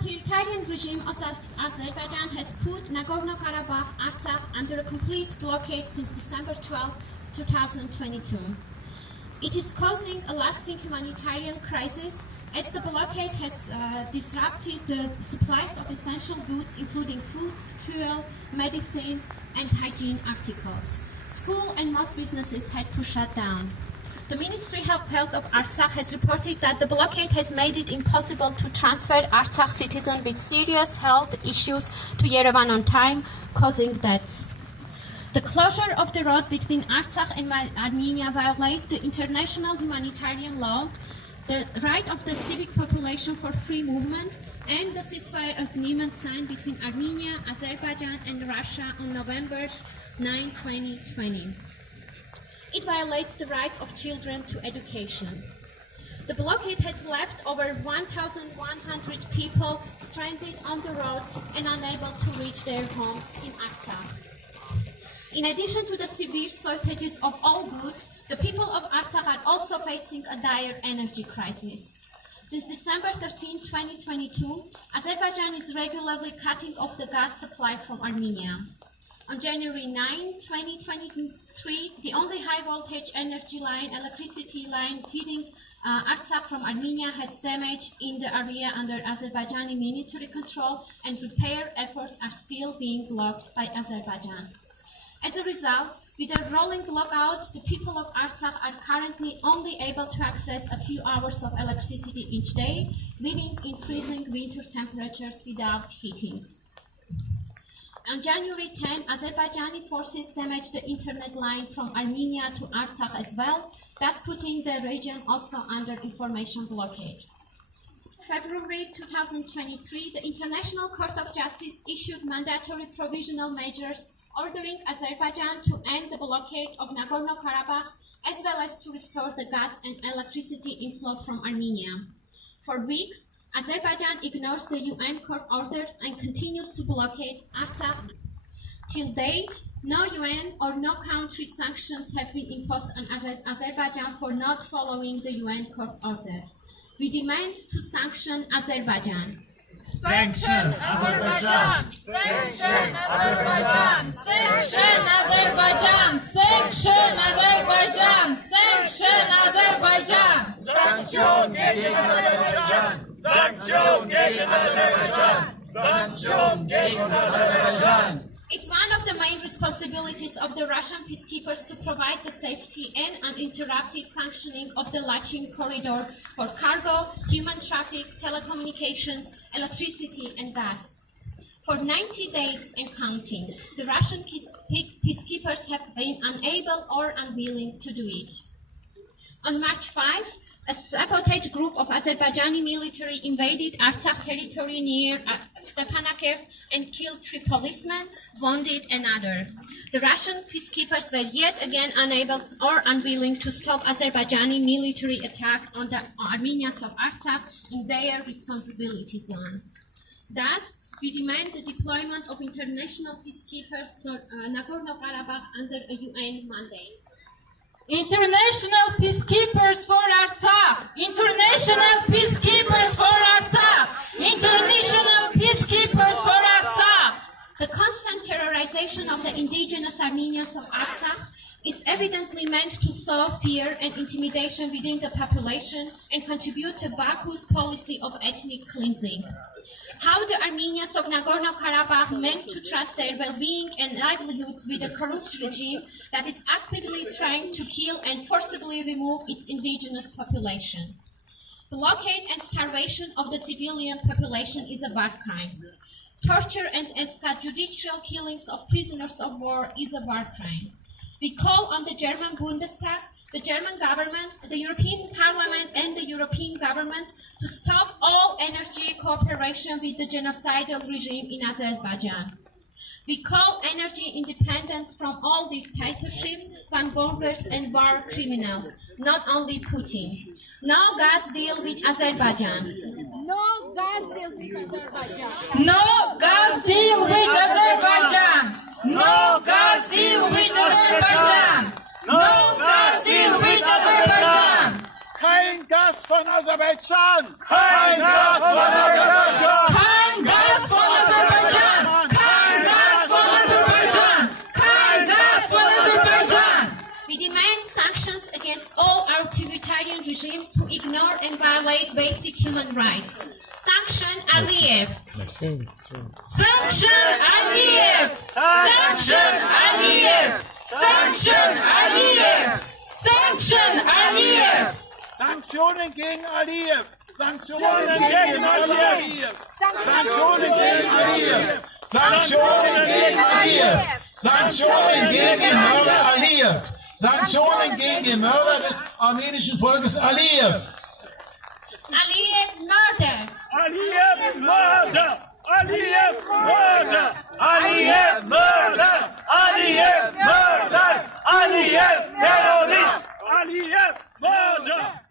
authoritarian regime of Azerbaijan has put Nagorno-Karabakh, Artsakh under a complete blockade since December 12, 2022. It is causing a lasting humanitarian crisis as the blockade has disrupted the supplies of essential goods including food, fuel, medicine and hygiene articles. School and most businesses had to shut down. The Ministry of Health of Artsakh has reported that the blockade has made it impossible to transfer Artsakh citizens with serious health issues to Yerevan on time, causing deaths. The closure of the road between Artsakh and Armenia violates the international humanitarian law, the right of the civic population for free movement, and the ceasefire agreement signed between Armenia, Azerbaijan, and Russia on November 9, 2020. It violates the right of children to education. The blockade has left over 1,100 people stranded on the roads and unable to reach their homes in Artsakh. In addition to the severe shortages of all goods, the people of Artsakh are also facing a dire energy crisis. Since December 13, 2022, Azerbaijan is regularly cutting off the gas supply from Armenia. On January 9, 2023, the only high-voltage electricity line feeding Artsakh from Armenia has damage in the area under Azerbaijani military control, and repair efforts are still being blocked by Azerbaijan. As a result, with a rolling lockout, the people of Artsakh are currently only able to access a few hours of electricity each day, living in freezing winter temperatures without heating. On January 10, Azerbaijani forces damaged the internet line from Armenia to Artsakh as well, thus putting the region also under information blockade. February 2023, the International Court of Justice issued mandatory provisional measures ordering Azerbaijan to end the blockade of Nagorno-Karabakh as well as to restore the gas and electricity inflow from Armenia. For weeks, Azerbaijan ignores the UN court order and continues to blockade Artsakh. Till date, no UN or no country sanctions have been imposed on Azerbaijan for not following the UN court order. We demand to sanction Azerbaijan. Sanction Azerbaijan! Sanction Azerbaijan! Sanction Azerbaijan! Sanction Azerbaijan! Sanction Azerbaijan! Sanction gegen Azerbaijan! Sanction gegen Azerbaijan! Sanction gegen Azerbaijan! It's one of the main responsibilities of the Russian peacekeepers to provide the safety and uninterrupted functioning of the Lachin corridor for cargo, human traffic, telecommunications, electricity and gas. For 90 days and counting, the Russian peacekeepers have been unable or unwilling to do it. On March 5, a sabotage group of Azerbaijani military invaded Artsakh territory near Stepanakev and killed 3 policemen, wounded another. The Russian peacekeepers were yet again unable or unwilling to stop Azerbaijani military attack on the Armenians of Artsakh in their responsibility zone. Thus, we demand the deployment of international peacekeepers for Nagorno-Karabakh under a UN mandate. International peacekeepers for Artsakh! International peacekeepers for Artsakh! International peacekeepers for Artsakh! The constant terrorization of the indigenous Armenians of Artsakh is evidently meant to sow fear and intimidation within the population and contribute to Baku's policy of ethnic cleansing. How the Armenians of Nagorno-Karabakh meant to trust their well-being and livelihoods with a corrupt regime that is actively trying to kill and forcibly remove its indigenous population. Blockade and starvation of the civilian population is a war crime. Torture and extrajudicial killings of prisoners of war is a war crime. We call on the German Bundestag, the German government, the European Parliament and the European government to stop all energy cooperation with the genocidal regime in Azerbaijan. We call energy independence from all dictatorships, vanguardists and war criminals, not only Putin. No gas deal with Azerbaijan. No gas deal with Azerbaijan. No gas deal with Azerbaijan! No gas deal with Azerbaijan! No gas deal with Azerbaijan! Kein Gas von Aserbaidschan! Kein Gas von Aserbaidschan! ignore and violate basic human rights. Sanction Aliyev! Sanction Aliyev! Sanction Aliyev! Sanction Aliyev! Sanction Aliyev! Sanktionen gegen Aliyev! Sanktionen gegen Aliyev! Sanktionen gegen Aliyev! Sanktionen gegen Aliyev! Sanktionen gegen den Mörder Aliyev! Sanktionen gegen den Mörder des armenischen Volkes Aliyev! Aliyev murder! Aliyev murder! Aliyev murder! Aliyev murder! Aliyev murder! Aliyev terrorist! Aliyev murder!